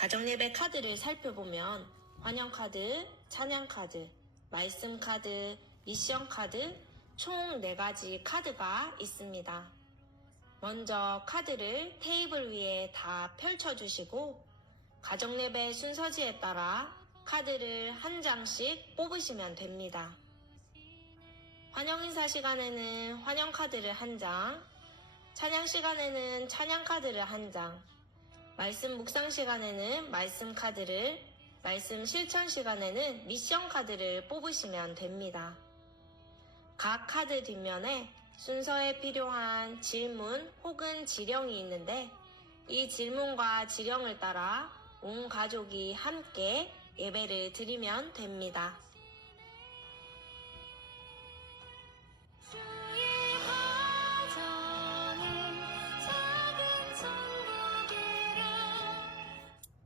가정예배 카드를 살펴보면 환영카드, 찬양카드, 말씀카드, 미션카드 총 4가지 카드가 있습니다. 먼저 카드를 테이블 위에 다 펼쳐주시고 가정예배 순서지에 따라 카드를 한 장씩 뽑으시면 됩니다. 환영인사 시간에는 환영카드를 한 장, 찬양 시간에는 찬양카드를 한 장, 말씀 묵상 시간에는 말씀 카드를, 말씀 실천 시간에는 미션 카드를 뽑으시면 됩니다. 각 카드 뒷면에 순서에 필요한 질문 혹은 지령이 있는데 이 질문과 지령을 따라 온 가족이 함께 예배를 드리면 됩니다.